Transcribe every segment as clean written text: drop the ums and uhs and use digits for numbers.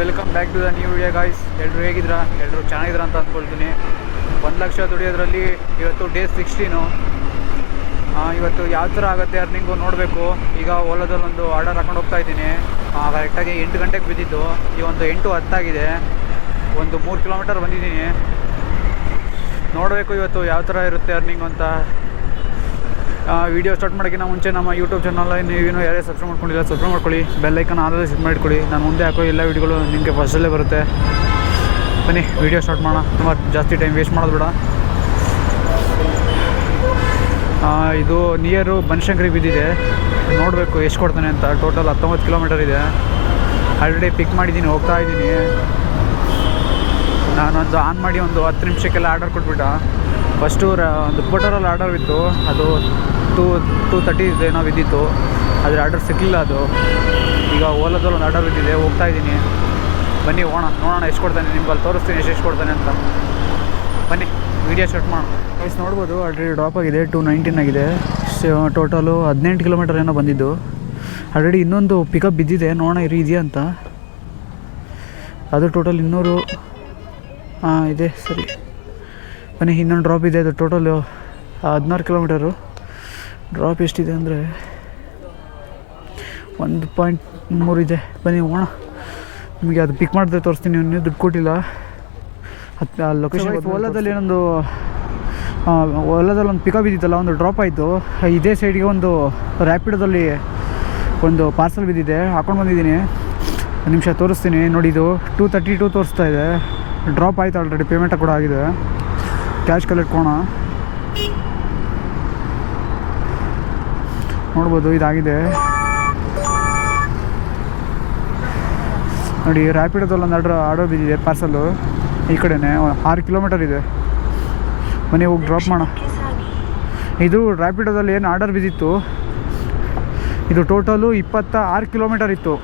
Welcome back to the new video guys. ಎಲ್ಲರೂ ಹೇಗಿದ್ದೀರಾ? ಎಲ್ಲರೂ ಚೆನ್ನಾಗಿದ್ದೀರಾ ಅಂತ ಅಂದ್ಕೊಳ್ತೀನಿ. 1,00,000 ದುಡಿಯೋದ್ರಲ್ಲಿ ಇವತ್ತು ಡೇ 16. ಇವತ್ತು ಯಾವ ಥರ ಆಗುತ್ತೆ ಅರ್ನಿಂಗು ನೋಡಬೇಕು. ಈಗ ಓಲಾದಲ್ಲಿ ಒಂದು ಆರ್ಡರ್ ಹಾಕೊಂಡು ಹೋಗ್ತಾ ಇದ್ದೀನಿ. ಕರೆಕ್ಟಾಗಿ 8 ಗಂಟೆಗೆ ಬಿದ್ದಿದ್ದು, ಈ ಒಂದು 8:10 ಆಗಿದೆ. ಒಂದು 3 ಕಿಲೋಮೀಟರ್ ಬಂದಿದ್ದೀನಿ. ನೋಡಬೇಕು ಇವತ್ತು ಯಾವ ಥರ ಇರುತ್ತೆ ಅರ್ನಿಂಗ್ ಅಂತ. ವಿಡಿಯೋ ಸ್ಟಾರ್ಟ್ ಮಾಡೋಕ್ಕಿಂತ ಮುಂಚೆ ನಮ್ಮ ಯೂಟ್ಯೂಬ್ ಚಾನಲ್ ನೀವೇನು ಯಾರೇ ಸಬ್ಸ್ಕ್ರೈಬ್ ಮಾಡ್ಕೊಂಡಿಲ್ಲ ಸಬ್ಸ್ಕ್ರೈಬ್ ಮಾಡ್ಕೊಳ್ಳಿ. ಬೆಲ್ಲೈಕನ್ ಆಲ್ರೆಡಿ ಸೆಟ್ ಮಾಡಿಕೊಳ್ಳಿ. ನಾನು ಮುಂದೆ ಹಾಕೋ ಎಲ್ಲ ವೀಡಿಯೋಗಳು ನಿಮಗೆ ಫಸ್ಟಲ್ಲೇ ಬರುತ್ತೆ. ಬನ್ನಿ ವಿಡಿಯೋ ಸ್ಟಾರ್ಟ್ ಮಾಡೋಣ. ತುಂಬ ಜಾಸ್ತಿ ಟೈಮ್ ವೇಸ್ಟ್ ಮಾಡೋದು ಬೇಡ. ಇದು ನಿಯರು ಬನಶಂಕರಿಗೆ ಬಿದ್ದಿದೆ. ನೋಡಬೇಕು ಎಷ್ಟು ಕೊಡ್ತಾನೆ ಅಂತ. ಟೋಟಲ್ 19 ಕಿಲೋಮೀಟರ್ ಇದೆ. ಆಲ್ರೆಡಿ ಪಿಕ್ ಮಾಡಿದ್ದೀನಿ, ಹೋಗ್ತಾ ಇದ್ದೀನಿ. ನಾನೊಂದು ಆನ್ ಮಾಡಿ ಒಂದು 10 ನಿಮಿಷಕ್ಕೆಲ್ಲ ಆರ್ಡರ್ ಕೊಟ್ಬಿಟ್ಟ. ಫಸ್ಟು ಒಂದು ಪೋಟರಲ್ಲಿ ಆರ್ಡರ್ ಇತ್ತು, ಅದು 2:30 ಏನೋ ಬಿದ್ದಿತ್ತು. ಆದರೆ ಆರ್ಡರ್ ಸಿಗಲಿಲ್ಲ. ಅದು ಈಗ ಓಲಾದಲ್ಲಿ ಒಂದು ಆರ್ಡರ್ ಬಿದ್ದಿದೆ, ಹೋಗ್ತಾ ಇದ್ದೀನಿ. ಬನ್ನಿ ನೋಡೋಣ ಎಷ್ಟು ಕೊಡ್ತಾನೆ. ನಿಮ್ಗೆ ಅಲ್ಲಿ ತೋರಿಸ್ತೀನಿ ಎಷ್ಟು ಕೊಡ್ತಾನೆ ಅಂತ. ಬನ್ನಿ ವೀಡಿಯೋ ಸ್ಟಾರ್ಟ್ ಮಾಡೋಣ. ವಯಸ್ಸು ನೋಡ್ಬೋದು ಆಲ್ರೆಡಿ ಡ್ರಾಪ್ ಆಗಿದೆ. 2:19 ಆಗಿದೆ. ಟೋಟಲು 18 ಕಿಲೋಮೀಟರ್ ಏನೋ ಬಂದಿದ್ದು. ಆಲ್ರೆಡಿ ಇನ್ನೊಂದು ಪಿಕಪ್ ಬಿದ್ದಿದೆ, ನೋಡೋಣ ಇದೆಯಾ ಅಂತ. ಅದು ಟೋಟಲ್ 200 ಇದೆ. ಸರಿ ಬನ್ನಿ, ಇನ್ನೊಂದು ಡ್ರಾಪ್ ಇದೆ. ಅದು ಟೋಟಲು 16 ಕಿಲೋಮೀಟರು. ಡ್ರಾಪ್ ಎಷ್ಟಿದೆ ಅಂದರೆ 1.3 ಇದೆ. ಬನ್ನಿ ಹೋಗೋಣ. ನಿಮಗೆ ಅದು ಪಿಕ್ ಮಾಡಿದ್ರೆ ತೋರಿಸ್ತೀನಿ. ಇನ್ನೂ ದುಡ್ಡು ಕೊಟ್ಟಿಲ್ಲ. ಆ ಲೊಕೇಶನ್ ಓಲಾದಲ್ಲಿ ಏನೊಂದು ಓಲಾದಲ್ಲಿ ಒಂದು ಪಿಕಪ್ ಬಿದ್ದಿತ್ತಲ್ಲ, ಒಂದು ಡ್ರಾಪ್ ಆಯಿತು. ಇದೇ ಸೈಡ್ಗೆ ಒಂದು ರ್ಯಾಪಿಡೋದಲ್ಲಿ ಒಂದು ಪಾರ್ಸಲ್ ಬಿದ್ದಿದೆ, ಹಾಕೊಂಡು ಬಂದಿದ್ದೀನಿ. ಒಂದು ನಿಮಿಷ ತೋರಿಸ್ತೀನಿ ನೋಡಿ. ಇದು 2:32 ತೋರಿಸ್ತಾ ಇದೆ. ಡ್ರಾಪ್ ಆಯಿತು ಆಲ್ರೆಡಿ, ಪೇಮೆಂಟ್ ಕೂಡ ಆಗಿದೆ. ಕ್ಯಾಶ್ ಕಲೆಕ್ಟ್ ಮಾಡೋಣ. ನೋಡ್ಬೋದು ಇದಾಗಿದೆ ನೋಡಿ. ರ್ಯಾಪಿಡೋದಲ್ಲಿ ಒಂದು ಆರ್ಡರ್ ಬಿದ್ದಿದೆ, ಪಾರ್ಸಲ್ಲು. ಈ ಕಡೆನೇ 6 ಕಿಲೋಮೀಟರ್ ಇದೆ. ಮನೆ ಹೋಗಿ ಡ್ರಾಪ್ ಮಾಡೋಣ. ಇದು ರ್ಯಾಪಿಡೋದಲ್ಲಿ ಏನು ಆರ್ಡರ್ ಬಿದ್ದಿತ್ತು, ಇದು ಟೋಟಲು 26 ಕಿಲೋಮೀಟರ್ ಇತ್ತು.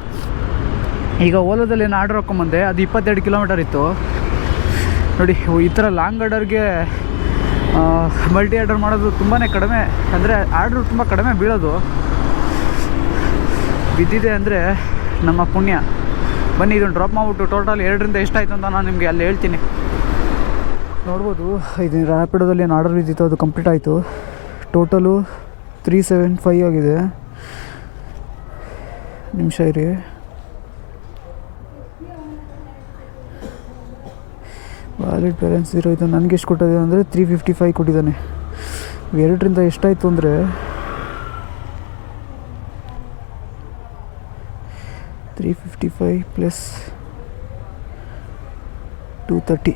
ಈಗ ಓಲಾದಲ್ಲಿ ಏನು ಆರ್ಡರ್ ಹಾಕ್ಕೊಂಬಂದೆ, ಅದು 22 ಕಿಲೋಮೀಟರ್ ಇತ್ತು. ನೋಡಿ, ಈ ಥರ ಲಾಂಗ್ ಆರ್ಡರ್ಗೆ ಮಲ್ಟಿ ಆರ್ಡರ್ ಮಾಡೋದು ತುಂಬಾ ಕಡಿಮೆ. ಅಂದರೆ ಆರ್ಡ್ರು ತುಂಬ ಕಡಿಮೆ ಬೀಳೋದು. ಬಿದ್ದಿದೆ ಅಂದರೆ ನಮ್ಮ ಪುಣ್ಯ. ಬನ್ನಿ ಇದನ್ನು ಡ್ರಾಪ್ ಮಾಡಿಬಿಟ್ಟು ಟೋಟಲ್ 2ರಿಂದ ಎಷ್ಟಾಯಿತು ಅಂತ ನಾನು ನಿಮಗೆ ಅಲ್ಲಿ ಹೇಳ್ತೀನಿ. ನೋಡ್ಬೋದು ಇದು ರ್ಯಾಪಿಡೋದಲ್ಲಿ ಏನು ಆರ್ಡರ್ ಬಿದ್ದಿತ್ತು, ಅದು ಕಂಪ್ಲೀಟ್ ಆಯಿತು. ಟೋಟಲು 375 ಆಗಿದೆ. ನಿಮಿಷ ಇರಿ. ವ್ಯಾಲಿಡ್ ಬ್ಯಾಲೆನ್ಸ್ 0 ಇದು. ನನಗೆ ಎಷ್ಟು ಕೊಟ್ಟಿದೆ ಅಂದರೆ 355 ಕೊಟ್ಟಿದ್ದಾನೆ. 2ರಿಂದ ಎಷ್ಟಾಯಿತು ಅಂದರೆ 355 ಪ್ಲಸ್ 230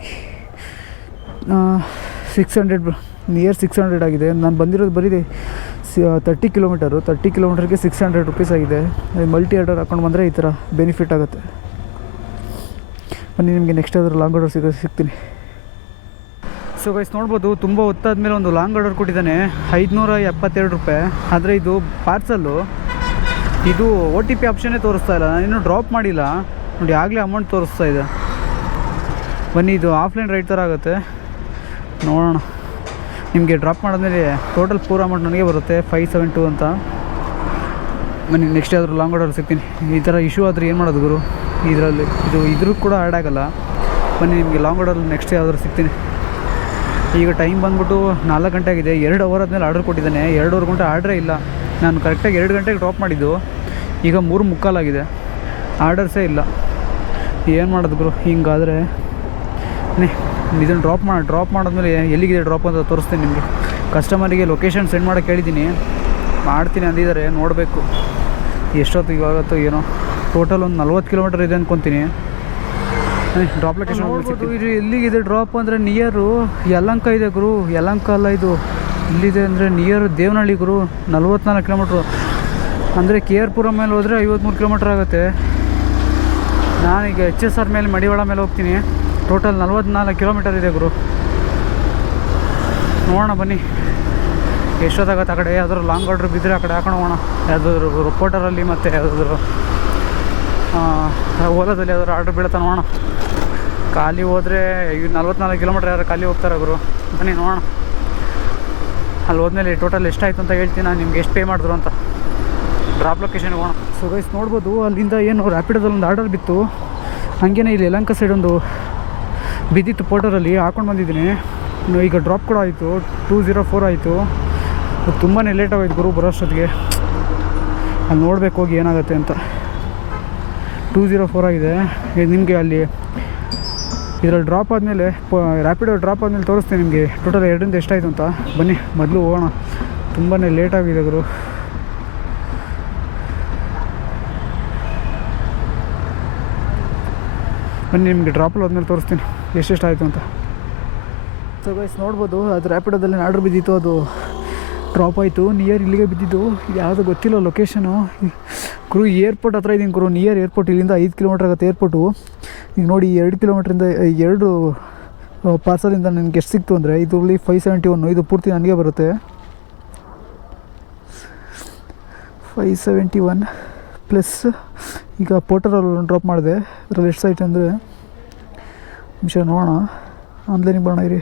600 ನಿಯರ್ 600 ಆಗಿದೆ. ನಾನು ಬಂದಿರೋದು ಬರೀ 30 ಕಿಲೋಮೀಟರು. 30 ಕಿಲೋಮೀಟರ್ಗೆ 600 ರುಪೀಸ್ ಆಗಿದೆ. ಮಲ್ಟಿ ಆರ್ಡರ್ ಹಾಕೊಂಡು ಬಂದರೆ ಈ ಥರ ಬೆನಿಫಿಟ್ ಆಗುತ್ತೆ. ಬನ್ನಿ ನಿಮಗೆ ನೆಕ್ಸ್ಟ್ ಆದರೂ ಲಾಂಗ್ ಆರ್ಡರ್ ಸಿಗ್ತೀನಿ. ಸೊ ಗೈಸ್ ನೋಡ್ಬೋದು, ತುಂಬ ಹೊತ್ತಾದ್ಮೇಲೆ ಒಂದು ಲಾಂಗ್ ಆರ್ಡರ್ ಕೊಟ್ಟಿದ್ದಾನೆ. 572 ರೂಪಾಯಿ. ಆದರೆ ಇದು ಪಾರ್ಸಲ್ಲು, ಇದು OTP ಆಪ್ಷನ್ನೇ ತೋರಿಸ್ತಾ ಇಲ್ಲ. ನಾನು ಇನ್ನೂ ಡ್ರಾಪ್ ಮಾಡಿಲ್ಲ ನೋಡಿ, ಆಗಲೇ ಅಮೌಂಟ್ ತೋರಿಸ್ತಾ ಇದೆ. ಬನ್ನಿ ಇದು ಆಫ್ಲೈನ್ ರೈಟ್ ಥರ ಆಗುತ್ತೆ, ನೋಡೋಣ. ನಿಮಗೆ ಡ್ರಾಪ್ ಮಾಡಿದ್ಮೇಲೆ ಟೋಟಲ್ ಪೂರ ಅಮೌಂಟ್ ನನಗೆ ಬರುತ್ತೆ 572 ಅಂತ. ಬನ್ನಿ ನೆಕ್ಸ್ಟ್ ಆದರೂ ಲಾಂಗ್ ಆರ್ಡರ್ ಸಿಗ್ತೀನಿ. ಈ ಥರ ಇಶ್ಯೂ ಆದರೆ ಏನು ಮಾಡೋದು ಗುರು? ಇದರಲ್ಲಿ ಇದ್ರೂ ಕೂಡ ಆ್ಯಡ್ ಆಗೋಲ್ಲ. ಬನ್ನಿ ನಿಮಗೆ ಲಾಂಗ್ ಆರ್ಡರ್ ನೆಕ್ಸ್ಟ್ ಯಾವ್ದಾದ್ರು ಸಿಗ್ತೀನಿ. ಈಗ ಟೈಮ್ ಬಂದ್ಬಿಟ್ಟು 4 ಗಂಟೆ ಆಗಿದೆ. 2 ಅವರ್ ಆದಮೇಲೆ ಆರ್ಡರ್ ಕೊಟ್ಟಿದ್ದಾನೆ. 2 ಗಂಟೆ ಆರ್ಡ್ರೇ ಇಲ್ಲ. ನಾನು ಕರೆಕ್ಟಾಗಿ 2 ಗಂಟೆಗೆ ಡ್ರಾಪ್ ಮಾಡಿದ್ದು, ಈಗ 3:45 ಆಗಿದೆ. ಆರ್ಡರ್ಸೇ ಇಲ್ಲ. ಏನು ಮಾಡೋದು ಗುರು ಹಿಂಗಾದರೆ? ಇದನ್ನು ಡ್ರಾಪ್ ಮಾಡಿದ್ಮೇಲೆ ಎಲ್ಲಿಗಿದೆ ಡ್ರಾಪ್ ಅಂತ ತೋರಿಸ್ತೀನಿ ನಿಮಗೆ. ಕಸ್ಟಮರಿಗೆ ಲೊಕೇಶನ್ ಸೆಂಡ್ ಮಾಡೋಕ್ಕೆ ಹೇಳಿದ್ದೀನಿ, ಮಾಡ್ತೀನಿ ಅಂದಿದ್ದಾರೆ. ನೋಡಬೇಕು ಎಷ್ಟೊತ್ತಿಗೆ ಆಗುತ್ತೋ ಏನೋ. ಟೋಟಲ್ ಒಂದು 40 ಕಿಲೋಮೀಟರ್ ಇದೆ ಅಂದ್ಕೊತೀನಿ. ಡ್ರಾಪ್ ಲೊಕೇಶನ್ ನೋಡ್ಬೋದು. ಇದು ಎಲ್ಲಿಗಿದೆ ಡ್ರಾಪ್ ಅಂದರೆ ನಿಯರು ಯಲಹಂಕ ಇದೆ ಗುರು. ಯಲಹಂಕ ಅಲ್ಲ, ಇದು ಇಲ್ಲಿದೆ ಅಂದರೆ ನಿಯರ್ ದೇವನಹಳ್ಳಿ ಗುರು. 44 ಕಿಲೋಮೀಟ್ರು. ಅಂದರೆ KR ಮೇಲೆ ಹೋದರೆ 53 ಕಿಲೋಮೀಟ್ರ್ ಆಗುತ್ತೆ. ನಾನೀಗ HSR ಮೇಲೆ ಮಡಿವಾಳ ಮೇಲೆ ಹೋಗ್ತೀನಿ. ಟೋಟಲ್ 44 ಕಿಲೋಮೀಟರ್ ಇದೆ ಗುರು. ನೋಡೋಣ ಬನ್ನಿ ಎಷ್ಟೊತ್ತಾಗತ್ತೆ. ಆ ಕಡೆ ಯಾವ್ದಾದ್ರು ಲಾಂಗ್ ಆರ್ಡ್ರ್ ಬಿದ್ದರೆ ಆ ಕಡೆ ಹಾಕೊಂಡು ಹೋಗೋಣ. ಯಾವುದಾದ್ರು ರಿಪೋರ್ಟರಲ್ಲಿ ಮತ್ತು ಯಾವುದಾದ್ರು ಓಲಾದಲ್ಲಿ ಯಾವ್ದಾದ್ರು ಆರ್ಡ್ರ್ ಬೀಳುತ್ತಾ ನೋಡೋಣ. ಖಾಲಿ ಹೋದರೆ 44 ಕಿಲೋಮೀಟ್ರ್ ಯಾರು ಖಾಲಿ ಹೋಗ್ತಾರೆ ಗುರು. ಬನ್ನಿ ನೋಡೋಣ. ಅಲ್ಲಿ ಹೋದ್ಮೇಲೆ ಟೋಟಲ್ ಎಷ್ಟಾಯಿತು ಅಂತ ಹೇಳ್ತೀನಿ ನಾನು ನಿಮ್ಗೆ, ಎಷ್ಟು ಪೇ ಮಾಡಿದ್ರು ಅಂತ. ಡ್ರಾಪ್ ಲೊಕೇಶನ್ಗೆ ಹೋಗೋಣ. ಸೊ ಗೈಸ್ ನೋಡ್ಬೋದು, ಅಲ್ಲಿಂದ ಏನು ರ್ಯಾಪಿಡೋದಲ್ಲಿ ಒಂದು ಆರ್ಡರ್ ಬಿತ್ತು. ಹಾಗೇನೆ ಇಲ್ಲಿ ಯಲಹಂಕ ಸೈಡ್ ಒಂದು ಬಿದ್ದಿತ್ತು ಪೋರ್ಟರಲ್ಲಿ ಹಾಕೊಂಡು ಬಂದಿದ್ದೀನಿ. ಈಗ ಡ್ರಾಪ್ ಕೂಡ ಆಯಿತು, 204 ಆಯಿತು. ತುಂಬಾ ಲೇಟ್ ಆಗೋಯ್ತು ಗುರು ಬರೋಷ್ಟೊತ್ತಿಗೆ. ಅಲ್ಲಿ ನೋಡಬೇಕು ಹೋಗಿ ಏನಾಗುತ್ತೆ ಅಂತ. 204 ಆಗಿದೆ. ನಿಮಗೆ ಅಲ್ಲಿ ಇದರಲ್ಲಿ ಡ್ರಾಪ್ ಆದಮೇಲೆ ರ್ಯಾಪಿಡೋ ಡ್ರಾಪ್ ಆದಮೇಲೆ ತೋರಿಸ್ತೀನಿ ನಿಮಗೆ ಟೋಟಲ್ 2ರಿಂದ ಎಷ್ಟಾಯಿತು ಅಂತ. ಬನ್ನಿ ಮೊದಲು ಹೋಗೋಣ, ತುಂಬಾ ಲೇಟ್ ಆಗಿದೆ ಗುರು. ಬನ್ನಿ ನಿಮಗೆ ಡ್ರಾಪಲ್ಲಿ ಹೋದ್ಮೇಲೆ ತೋರಿಸ್ತೀನಿ ಎಷ್ಟೆಷ್ಟಾಯಿತು ಅಂತ. ಸೊ ಗೈಸ್ ನೋಡ್ಬೋದು, ಅದು ರ್ಯಾಪಿಡೋದಲ್ಲಿ ಆರ್ಡ್ರ್ ಬಿದ್ದಿತ್ತು, ಅದು ಡ್ರಾಪ್ ಆಯಿತು. ನಿಯರ್ ಇಲ್ಲಿಗೆ ಬಿದ್ದಿದ್ದು, ಯಾವುದು ಗೊತ್ತಿಲ್ಲ ಲೊಕೇಶನು. ಗುರು ಏರ್ಪೋರ್ಟ್ ಹತ್ರ ಇದ್ದೀನಿ ಗುರು, ನಿಯರ್ ಏರ್ಪೋರ್ಟ್. ಇಲ್ಲಿಂದ 5 ಕಿಲೋಮೀಟ್ರ್ ಆಗುತ್ತೆ ಏರ್ಪೋರ್ಟು. ಈಗ ನೋಡಿ 2 ಕಿಲೋಮೀಟ್ರಿಂದ 2 ಪಾರ್ಸಲಿಂದ ನನಗೆ ಎಷ್ಟು ಸಿಕ್ತು ಅಂದರೆ, ಇದರಲ್ಲಿ 571, ಇದು ಪೂರ್ತಿ ನನಗೆ ಬರುತ್ತೆ. 571 ಪ್ಲಸ್ ಈಗ ಪೋರ್ಟರಲ್ಲಿ ಡ್ರಾಪ್ ಮಾಡಿದೆ. ಅದರಲ್ಲಿ ಎಷ್ಟು ಆಯ್ತು ಅಂದರೆ, ನಿಮಿಷ ನೋಡೋಣ, ಆನ್ಲೈನಿಗೆ ಬರೋಣ ಇರಿ.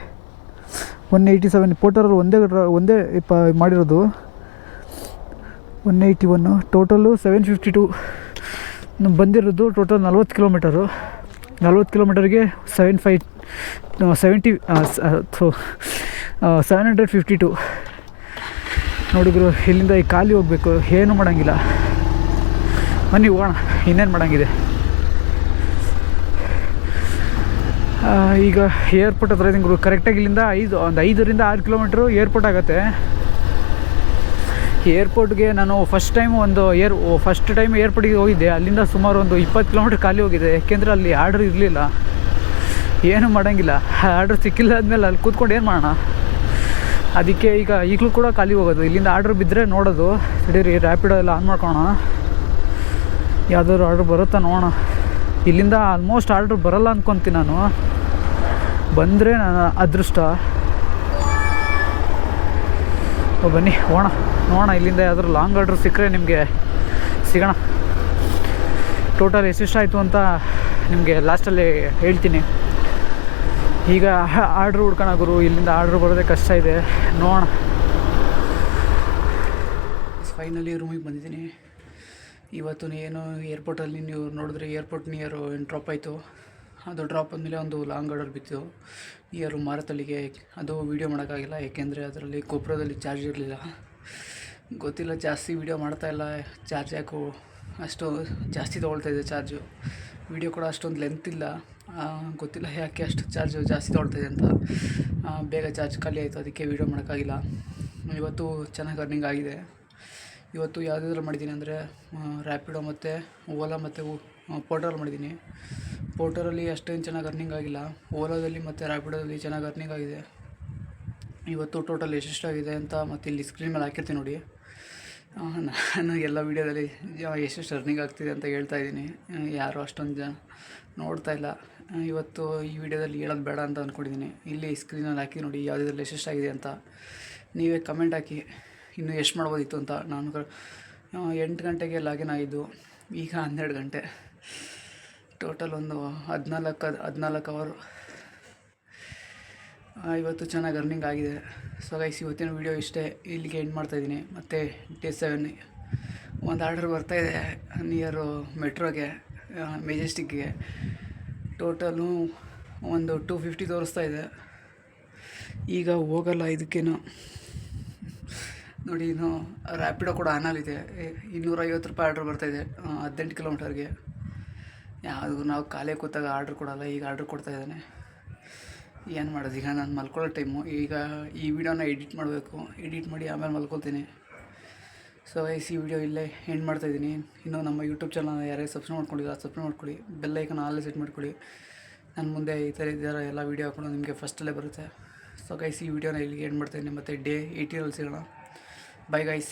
187 ಪೋರ್ಟರಲ್ಲಿ ಒಂದೇ ಮಾಡಿರೋದು. 181 ಟೋಟಲು 752 ಬಂದಿರೋದು. Total 40 kilometre. 40 ಕಿಲೋಮೀಟರ್ಗೆ 752 ನೋಡಿದ್ರು. ಇಲ್ಲಿಂದ ಈ ಖಾಲಿ ಹೋಗಬೇಕು, ಏನೂ ಮಾಡೋಂಗಿಲ್ಲ. ಬನ್ನಿ ಹೋಗೋಣ, ಇನ್ನೇನು ಮಾಡೋಂಗಿದೆ. ಈಗ ಏರ್ಪೋರ್ಟ್ ಹತ್ರ ಇದ್ದೀನಿ ಗುರು. ಕರೆಕ್ಟಾಗಿ ಇಲ್ಲಿಂದ 5ರಿಂದ 6 ಕಿಲೋಮೀಟ್ರು ಏರ್ಪೋರ್ಟ್ ಆಗುತ್ತೆ. ಏರ್ಪೋರ್ಟ್ಗೆ ನಾನು ಫಸ್ಟ್ ಟೈಮ್ ಏರ್ಪೋರ್ಟಿಗೆ ಹೋಗಿದ್ದೆ. ಅಲ್ಲಿಂದ ಸುಮಾರು ಒಂದು 20 ಕಿಲೋಮೀಟ್ರ್ ಖಾಲಿ ಹೋಗಿದೆ. ಯಾಕೆಂದರೆ ಅಲ್ಲಿ ಆರ್ಡ್ರ್ ಇರಲಿಲ್ಲ, ಏನೂ ಮಾಡೋಂಗಿಲ್ಲ. ಆರ್ಡ್ರ್ ಸಿಕ್ಕಿಲ್ಲ ಆದಮೇಲೆ ಅಲ್ಲಿ ಕೂತ್ಕೊಂಡು ಏನು ಮಾಡೋಣ. ಅದಕ್ಕೆ ಈಗಲೂ ಕೂಡ ಖಾಲಿ ಹೋಗೋದು. ಇಲ್ಲಿಂದ ಆರ್ಡ್ರ್ ಬಿದ್ದರೆ ನೋಡೋದು. ತಡೀರಿ, ರ್ಯಾಪಿಡೋ ಎಲ್ಲ ಆನ್ ಮಾಡ್ಕೊಳ್ಳೋಣ, ಯಾವುದಾದ್ರು ಆರ್ಡ್ರ್ ಬರುತ್ತಾ ನೋಡೋಣ. ಇಲ್ಲಿಂದ ಆಲ್ಮೋಸ್ಟ್ ಆರ್ಡ್ರ್ ಬರೋಲ್ಲ ಅಂದ್ಕೊತೀನಿ ನಾನು. ಬಂದರೆ ನನ್ನ ಅದೃಷ್ಟ. ಬನ್ನಿ ಹೋಗೋಣ, ನೋಡೋಣ ಇಲ್ಲಿಂದ ಯಾವ್ದಾದ್ರು ಲಾಂಗ್ ಆರ್ಡ್ರ್ ಸಿಕ್ಕರೆ ನಿಮಗೆ ಸಿಗೋಣ. ಟೋಟಲ್ ಎಷ್ಟೆಷ್ಟಾಯಿತು ಅಂತ ನಿಮಗೆ ಲಾಸ್ಟಲ್ಲಿ ಹೇಳ್ತೀನಿ. ಈಗ ಆರ್ಡ್ರ್ ಹುಡ್ಕೋಣ ಗುರು. ಇಲ್ಲಿಂದ ಆರ್ಡ್ರ್ ಬರೋದೇ ಕಷ್ಟ ಇದೆ, ನೋಡೋಣ. ಫೈನಲಿ ರೂಮಿಗೆ ಬಂದಿದ್ದೀನಿ. ಇವತ್ತು ಏನು ಏರ್ಪೋರ್ಟಲ್ಲಿ ನೀವು ನೋಡಿದ್ರೆ ಏರ್ಪೋರ್ಟ್ ನಿಯರು ಡ್ರಾಪ್ ಆಯಿತು. ಅದು ಡ್ರಾಪ್ ಆದಮೇಲೆ ಒಂದು ಲಾಂಗ್ ಆರ್ಡರ್ ಬಿತ್ತು ನಿಯರು ಮಾರತಳ್ಳಿಗೆ. ಅದು ವೀಡಿಯೋ ಮಾಡೋಕ್ಕಾಗಿಲ್ಲ, ಏಕೆಂದರೆ ಅದರಲ್ಲಿ ಕೊಪ್ಪರದಲ್ಲಿ ಚಾರ್ಜ್ ಇರಲಿಲ್ಲ. ಗೊತ್ತಿಲ್ಲ, ಜಾಸ್ತಿ ವೀಡಿಯೋ ಮಾಡ್ತಾಯಿಲ್ಲ. ಚಾರ್ಜ್ ಯಾಕೋ ಅಷ್ಟು ಜಾಸ್ತಿ ತೊಗೊಳ್ತಾಯಿದೆ ಚಾರ್ಜು. ವೀಡಿಯೋ ಕೂಡ ಅಷ್ಟೊಂದು ಲೆಂತ್ ಇಲ್ಲ. ಗೊತ್ತಿಲ್ಲ ಯಾಕೆ ಅಷ್ಟು ಚಾರ್ಜು ಜಾಸ್ತಿ ತೊಗೊಳ್ತಾಯಿದೆ ಅಂತ. ಬೇಗ ಚಾರ್ಜ್ ಖಾಲಿ ಆಯಿತು, ಅದಕ್ಕೆ ವೀಡಿಯೋ ಮಾಡೋಕ್ಕಾಗಿಲ್ಲ. ಇವತ್ತು ಚೆನ್ನಾಗಿ ಅರ್ನಿಂಗ್ ಆಗಿದೆ. ಇವತ್ತು ಯಾವುದಾದ್ರು ಮಾಡಿದ್ದೀನಿ ಅಂದರೆ ರ್ಯಾಪಿಡೋ ಮತ್ತು ಓಲಾ ಮತ್ತು ಪೋರ್ಟರಲ್ಲಿ ಮಾಡಿದ್ದೀನಿ. ಪೋರ್ಟರಲ್ಲಿ ಅಷ್ಟೇನು ಚೆನ್ನಾಗಿ ಅರ್ನಿಂಗ್ ಆಗಿಲ್ಲ. ಓಲಾದಲ್ಲಿ ಮತ್ತು ರ್ಯಾಪಿಡೋದಲ್ಲಿ ಚೆನ್ನಾಗಿ ಅರ್ನಿಂಗ್ ಆಗಿದೆ. ಇವತ್ತು ಟೋಟಲ್ ಎಷ್ಟೆಷ್ಟಾಗಿದೆ ಅಂತ ಮತ್ತು ಇಲ್ಲಿ ಸ್ಕ್ರೀನ್ ಮೇಲೆ ಹಾಕಿರ್ತೀನಿ ನೋಡಿ. ನಾನು ಎಲ್ಲ ವೀಡಿಯೋದಲ್ಲಿ ಎಷ್ಟೆಷ್ಟು ಅರ್ನಿಂಗ್ ಆಗ್ತಿದೆ ಅಂತ ಹೇಳ್ತಾಯಿದ್ದೀನಿ. ಯಾರು ಅಷ್ಟೊಂದು ಜನ ನೋಡ್ತಾಯಿಲ್ಲ. ಇವತ್ತು ಈ ವಿಡಿಯೋದಲ್ಲಿ ಹೇಳೋದು ಬೇಡ ಅಂತ ಅಂದ್ಕೊಂಡಿದ್ದೀನಿ. ಇಲ್ಲಿ ಸ್ಕ್ರೀನಲ್ಲಿ ಹಾಕಿ ನೋಡಿ ಯಾವುದ್ರಲ್ಲಿ ಎಷ್ಟೆಷ್ಟಾಗಿದೆ ಅಂತ. ನೀವೇ ಕಮೆಂಟ್ ಹಾಕಿ ಇನ್ನೂ ಎಷ್ಟು ಮಾಡ್ಬೋದಿತ್ತು ಅಂತ. ನಾನು 8 ಗಂಟೆಗೆ ಲಾಗಿನ್ ಆಗಿದ್ದು, ಈಗ 12 ಗಂಟೆ. ಟೋಟಲ್ ಒಂದು 14 ಅವರು. ಇವತ್ತು ಚೆನ್ನಾಗಿ ಅರ್ನಿಂಗ್ ಆಗಿದೆ. ಸೊ ಗೈಸ್, ಇವತ್ತಿನ ವೀಡಿಯೋ ಇಷ್ಟೇ, ಇಲ್ಲಿಗೆ ಎಂಡ್ ಮಾಡ್ತಾಯಿದ್ದೀನಿ. ಮತ್ತು ಡೇ 7 ಒಂದು ಆರ್ಡರ್ ಬರ್ತಾಯಿದೆ ನಿಯರು ಮೆಟ್ರೋಗೆ, ಮೆಜೆಸ್ಟಿಕ್ಗೆ. ಟೋಟಲು ಒಂದು 250 ತೋರಿಸ್ತಾ ಇದೆ. ಈಗ ಹೋಗಲ್ಲ ಇದಕ್ಕೇನು ನೋಡಿ. ಇನ್ನು ರ್ಯಾಪಿಡೋ ಕೂಡ ಆನಲ್ಲಿದೆ. 250 ರೂಪಾಯಿ ಆರ್ಡ್ರ್ ಬರ್ತಾಯಿದೆ 18 ಕಿಲೋಮೀಟರ್ಗೆ. ಯಾವುದು ನಾವು ಖಾಲಿ ಕೂತಾಗ ಆರ್ಡ್ರ್ ಕೊಡೋಲ್ಲ, ಈಗ ಆರ್ಡ್ರ್ ಕೊಡ್ತಾಯಿದ್ದಾನೆ. ಏನು ಮಾಡೋದು, ಈಗ ನಾನು ಮಲ್ಕೊಳ್ಳೋ ಟೈಮು. ಈಗ ಈ ವಿಡಿಯೋನ ಎಡಿಟ್ ಮಾಡಬೇಕು, ಎಡಿಟ್ ಮಾಡಿ ಆಮೇಲೆ ಮಲ್ಕೊಳ್ತೀನಿ. ಸೊ ಗೈಸ್, ಈ ವಿಡಿಯೋ ಇಲ್ಲೇ ಎಂಡ್ ಮಾಡ್ತಾಯಿದ್ದೀನಿ. ಇನ್ನು ನಮ್ಮ ಯೂಟ್ಯೂಬ್ ಚಾನಲ್ ಯಾರೇ ಸಬ್ಸ್ಕ್ರೈಬ್ ಮಾಡ್ಕೊಂಡಿಲ್ಲ ಸಬ್ಸ್ಕ್ರೈಬ್ ಮಾಡ್ಕೊಳ್ಳಿ. ಬೆಲ್ ಐಕನ್ ಆಲ್ ಸೆಟ್ ಮಾಡ್ಕೊಳ್ಳಿ. ನಾನು ಮುಂದೆ ಈ ಥರ ಎಲ್ಲ ವೀಡಿಯೋ ಹಾಕೊಂಡು ನಿಮಗೆ ಫಸ್ಟಲ್ಲೇ ಬರುತ್ತೆ. ಸೊ ಗೈಸ್, ಈ ವಿಡಿಯೋನ ಇಲ್ಲಿಗೆ ಎಂಡ್ ಮಾಡ್ತಾಯಿದ್ದೀನಿ. ಮತ್ತು ಡೇ 18 ಸಿಗೋಣ. Bye guys.